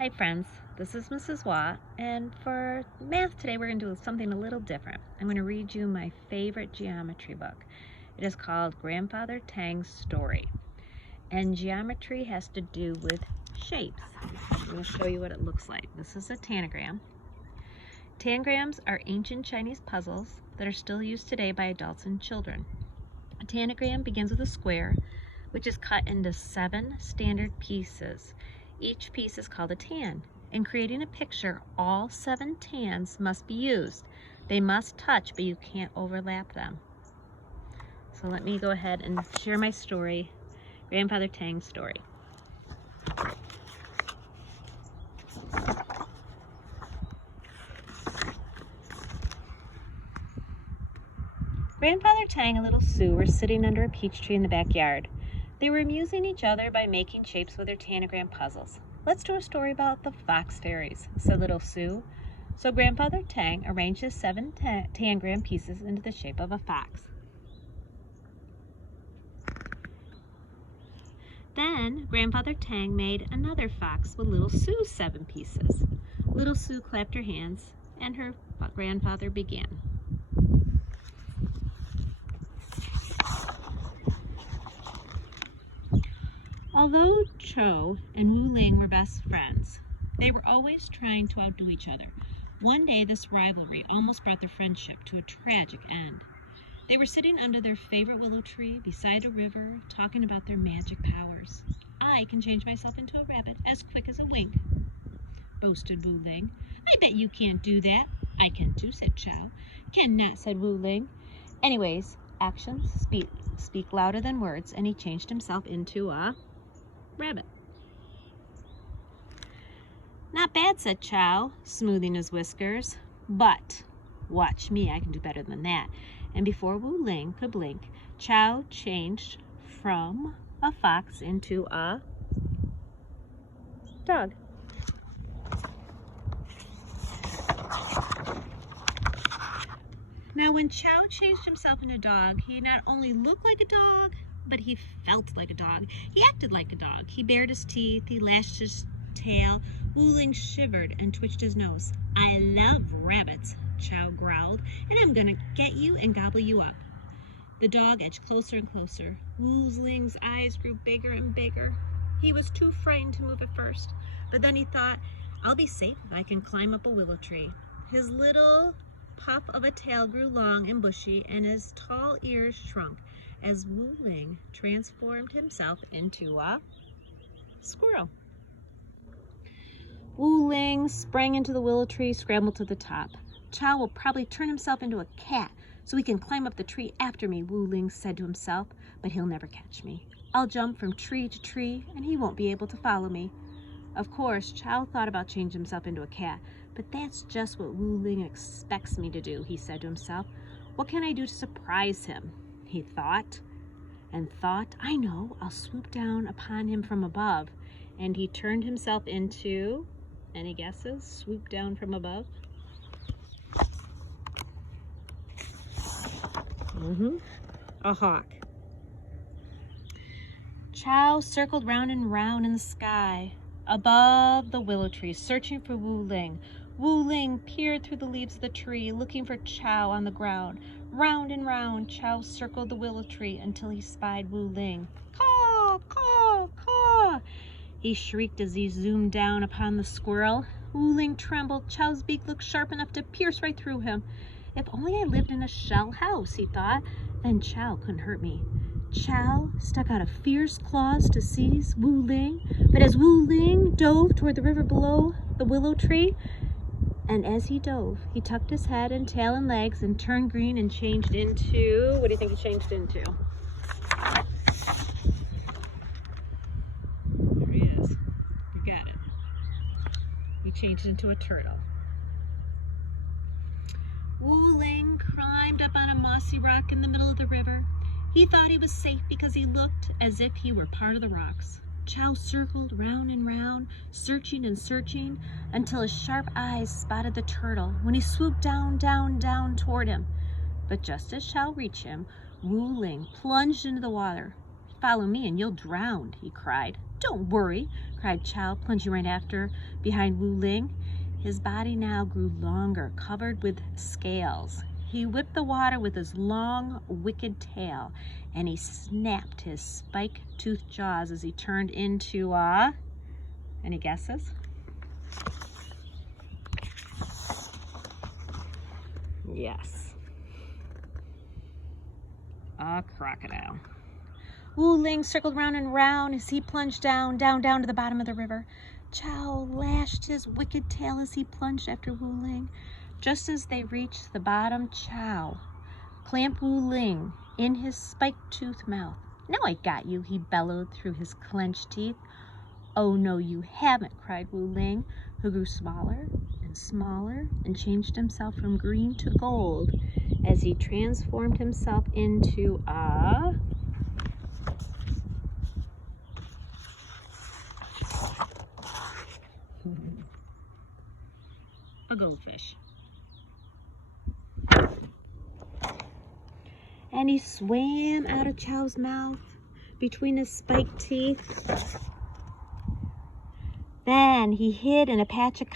Hi friends, this is Mrs. Watt, and for math today we're going to do something a little different. I'm going to read you my favorite geometry book. It is called Grandfather Tang's Story, and geometry has to do with shapes. I'm going to show you what it looks like. This is a tangram. Tangrams are ancient Chinese puzzles that are still used today by adults and children. A tangram begins with a square, which is cut into 7 standard pieces. Each piece is called a tan. In creating a picture, all 7 tans must be used. They must touch, but you can't overlap them. So let me go ahead and share my story, Grandfather Tang's story. Grandfather Tang and little Sue were sitting under a peach tree in the backyard. They were amusing each other by making shapes with their tangram puzzles. "Let's do a story about the fox fairies," said little Sue. So Grandfather Tang arranged his 7 tangram pieces into the shape of a fox. Then Grandfather Tang made another fox with little Sue's 7 pieces. Little Sue clapped her hands, and her grandfather began. Although Cho and Wu Ling were best friends, they were always trying to outdo each other. One day, this rivalry almost brought their friendship to a tragic end. They were sitting under their favorite willow tree beside a river, talking about their magic powers. "I can change myself into a rabbit as quick as a wink," boasted Wu Ling. "I bet you can't do that." "I can too," said Chow. "Cannot," said Wu Ling. Anyways, actions speak louder than words, and he changed himself into a rabbit. "Not bad," said Chow, smoothing his whiskers. "But watch me, I can do better than that." And before Wu Ling could blink, Chow changed from a fox into a dog. Now, when Chow changed himself into a dog, he not only looked like a dog, but he felt like a dog. He acted like a dog. He bared his teeth, he lashed his tail. Wu Ling shivered and twitched his nose. "I love rabbits," Chow growled, "and I'm gonna get you and gobble you up." The dog edged closer and closer. Wu Ling's eyes grew bigger and bigger. He was too frightened to move at first, but then he thought, "I'll be safe if I can climb up a willow tree." His little puff of a tail grew long and bushy, and his tall ears shrunk as Wu Ling transformed himself into a squirrel. Wu Ling sprang into the willow tree, scrambled to the top. "Chow will probably turn himself into a cat so he can climb up the tree after me," Wu Ling said to himself, "but he'll never catch me. I'll jump from tree to tree and he won't be able to follow me." Of course, Chow thought about changing himself into a cat, but that's just what Wu Ling expects me to do, he said to himself. "What can I do to surprise him?" He thought and thought. "I know, I'll swoop down upon him from above." And he turned himself into, any guesses? Swoop down from above? A hawk. Chow circled round and round in the sky, above the willow tree, searching for Wu Ling. Wu Ling peered through the leaves of the tree, looking for Chow on the ground. Round and round, Chow circled the willow tree until he spied Wu Ling. "Caw, caw, caw!" he shrieked as he zoomed down upon the squirrel. Wu Ling trembled. Chow's beak looked sharp enough to pierce right through him. "If only I lived in a shell house," he thought, "then Chow couldn't hurt me." Chow stuck out fierce claws to seize Wu Ling, but as Wu Ling dove toward the river below the willow tree, and as he dove, he tucked his head and tail and legs and turned green and changed into, what do you think he changed into? There he is. You got it. He changed into a turtle. Wu Ling climbed up on a mossy rock in the middle of the river. He thought he was safe because he looked as if he were part of the rocks. Chow circled round and round, searching and searching, until his sharp eyes spotted the turtle when he swooped down, down, down toward him. But just as Chow reached him, Wu Ling plunged into the water. Follow me and you'll drown, he cried. Don't worry, cried Chow, plunging right after behind Wu Ling. His body now grew longer, covered with scales. He whipped the water with his long, wicked tail, and he snapped his spike-toothed jaws as he turned into any guesses? Yes. A crocodile. Wu Ling circled round and round as he plunged down to the bottom of the river. Chow lashed his wicked tail as he plunged after Wu Ling. Just as they reached the bottom, Chow clamped Wu Ling in his spike-toothed mouth. Now I got you, he bellowed through his clenched teeth. Oh no, you haven't, cried Wu Ling, who grew smaller and smaller and changed himself from green to gold as he transformed himself into a goldfish. And he swam out of Chow's mouth between his spiked teeth. Then he hid in a patch of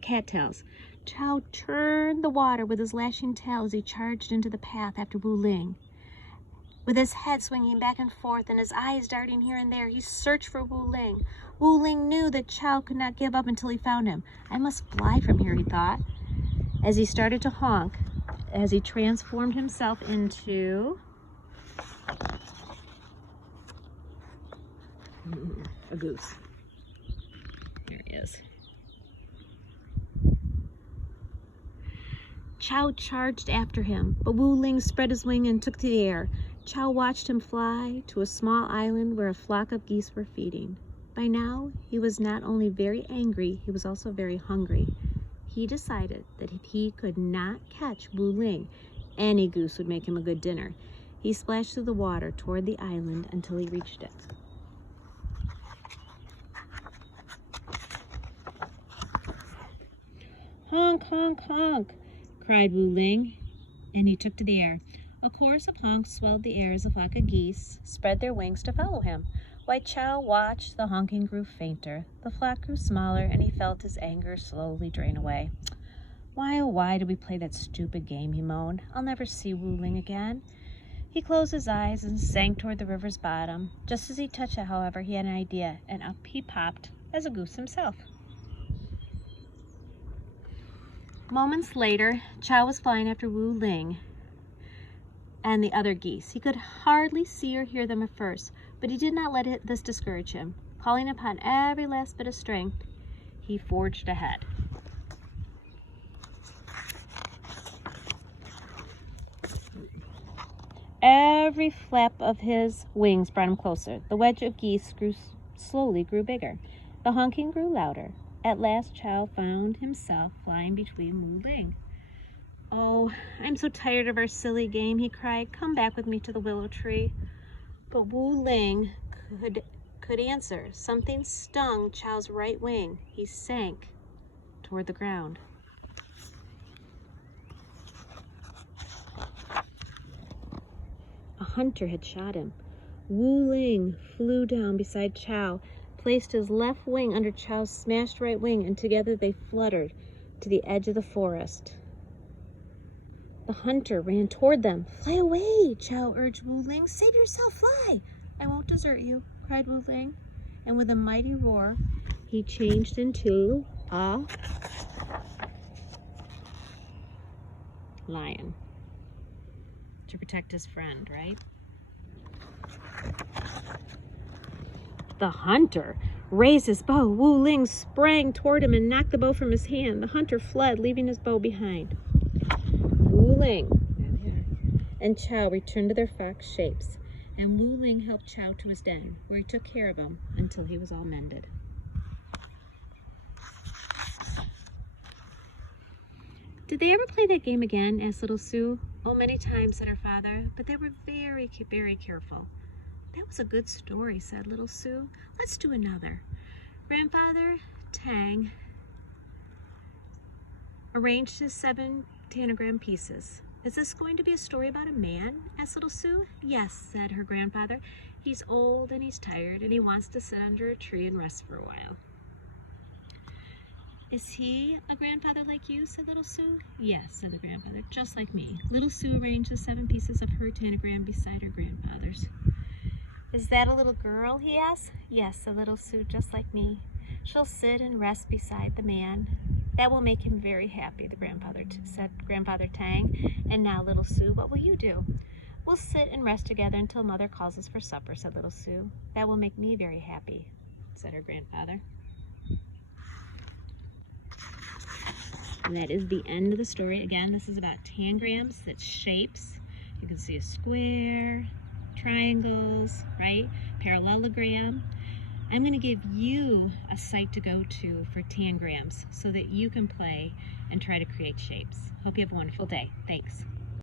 cattails. Chow churned the water with his lashing tail as he charged into the path after Wu Ling. With his head swinging back and forth and his eyes darting here and there, he searched for Wu Ling. Wu Ling knew that Chow could not give up until he found him. I must fly from here, he thought, as he started to honk, as he transformed himself into a goose. There he is. Chow charged after him, but Wu Ling spread his wing and took to the air. Chow watched him fly to a small island where a flock of geese were feeding. By now, he was not only very angry, he was also very hungry. He decided that if he could not catch Wu Ling, any goose would make him a good dinner. He splashed through the water toward the island until he reached it. Honk, honk, honk, cried Wu Ling, and he took to the air. A chorus of honks swelled the air as a flock of geese spread their wings to follow him. While Chow watched, the honking grew fainter. The flock grew smaller, and he felt his anger slowly drain away. Why, oh why did we play that stupid game, he moaned. I'll never see Wu Ling again. He closed his eyes and sank toward the river's bottom. Just as he touched it, however, he had an idea, and up he popped as a goose himself. Moments later, Chow was flying after Wu Ling and the other geese. He could hardly see or hear them at first, but he did not let this discourage him. Calling upon every last bit of strength, he forged ahead. Every flap of his wings brought him closer. The wedge of geese slowly grew bigger. The honking grew louder. At last, Chow found himself flying between Wu Ling. Oh, I'm so tired of our silly game, he cried. Come back with me to the willow tree. But Wu Ling could answer. Something stung Chow's right wing. He sank toward the ground. A hunter had shot him. Wu Ling flew down beside Chow, placed his left wing under Chow's smashed right wing, and together they fluttered to the edge of the forest. The hunter ran toward them. Fly away, Chow urged Wu Ling. Save yourself, fly. I won't desert you, cried Wu Ling. And with a mighty roar, he changed into a lion to protect his friend, right? The hunter raised his bow. Wu Ling sprang toward him and knocked the bow from his hand. The hunter fled, leaving his bow behind. Wu Ling and Chow returned to their fox shapes, and Wu Ling helped Chow to his den, where he took care of him until he was all mended. Did they ever play that game again? Asked little Sue. Oh, many times, said her father, but they were very, very careful. That was a good story, said little Sue. Let's do another. Grandfather Tang arranged his 7 Tangram pieces. Is this going to be a story about a man? Asked little Sue. Yes, said her grandfather. He's old and he's tired and he wants to sit under a tree and rest for a while. Is he a grandfather like you, said little Sue. Yes, said the grandfather, just like me. Little Sue arranged the 7 pieces of her tangram beside her grandfather's. Is that a little girl, he asked. Yes, said little Sue, just like me. She'll sit and rest beside the man. That will make him very happy, the grandfather said Grandfather Tang. And now, little Sue, what will you do? We'll sit and rest together until Mother calls us for supper, said little Sue. That will make me very happy, said her grandfather. And that is the end of the story. Again, this is about tangrams, that's shapes. You can see a square, triangles, right? Parallelogram. I'm going to give you a site to go to for tangrams so that you can play and try to create shapes. Hope you have a wonderful day. Thanks.